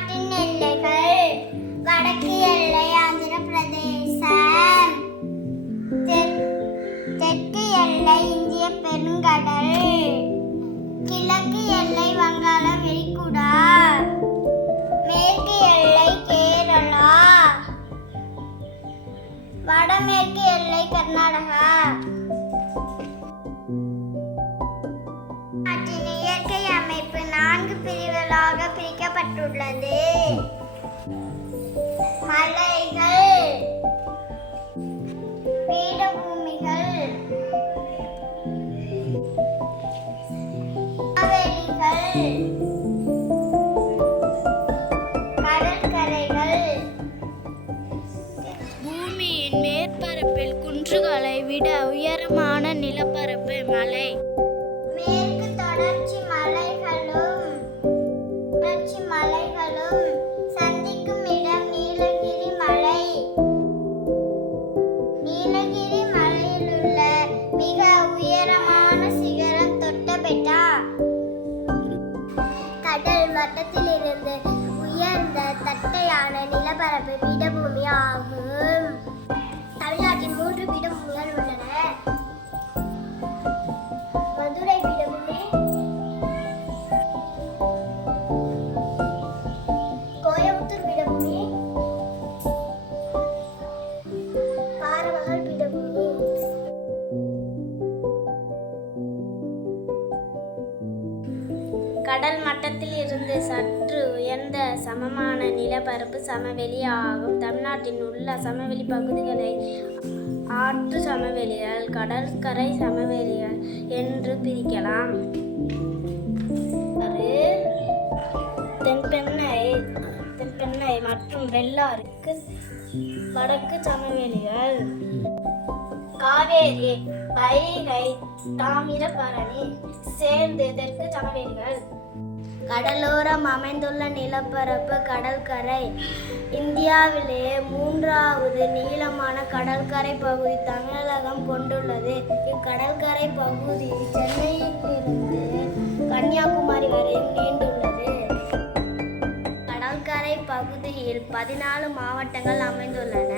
தமிழ்நாட்டின் எல்லைகள்: வடக்கு எல்லை ஆந்திர பிரதேசம், தெற்கு எல்லை இந்திய பெருங்கடல், கிழக்கு எல்லை வங்காள விரிகுடா, மேற்கு எல்லை கேரளா, வடமேற்கு எல்லை கர்நாடகா. நாட்டின் இயற்கை அமைப்பு 4 பிரிவுகளாக பிரிக்கப்பட்டுள்ளது. மலைகள், பீடபூமிகள், சமவெளிகள், கடற்கரைகள். பூமியின் மேற்பரப்பில் குன்றுகளை விட உயரமான நிலப்பரப்பு மலை. மேற்கு தொடர்ச்சி மலைகளும் சந்திக்கும் இடம் நீலகிரி மலை. நீலகிரி மலையிலுள்ள மிக உயரமான சிகரம் தொட்டபெட்டா. கடல் மட்டத்திலிருந்து உயர்ந்த தட்டையான நிலப்பரப்பு பீடபூமி ஆகும். தமிழ்நாட்டில் 3 பீடபூமிகள் உள்ளன. மதுரை பீடபூமி, கோயம்புத்தூர் பீடபூமி, பாரமகள் பீடபூமி. கடல் மட்டத்தில் இருந்து சற்று உயர்ந்த சமமான நிலப்பரப்பு சமவெளி ஆகும். தமிழ்நாட்டில் உள்ள சமவெளி பகுதிகளை ஆற்று சமவெளிகள், கடற்கரை சமவெளிகள் என்று பிரிக்கலாம். தென்பெண்ணை மற்றும் வெள்ளாறுக்கு வடக்கு சமவெளிகள், காவேரி, வைகை, தாமிரபரணி சேர்ந்து தெற்கு சமவெளிகள். கடலோரம் அமைந்துள்ள நிலப்பரப்பு கடற்கரை. இந்தியாவிலேயே 3வது நீளமான கடற்கரை பகுதி தமிழகம் கொண்டுள்ளது. இக்கடற்கரை பகுதி சென்னையிலிருந்து கன்னியாகுமரி வரை நீண்டுள்ளது. கடற்கரை பகுதியில் 14 மாவட்டங்கள் அமைந்துள்ளன.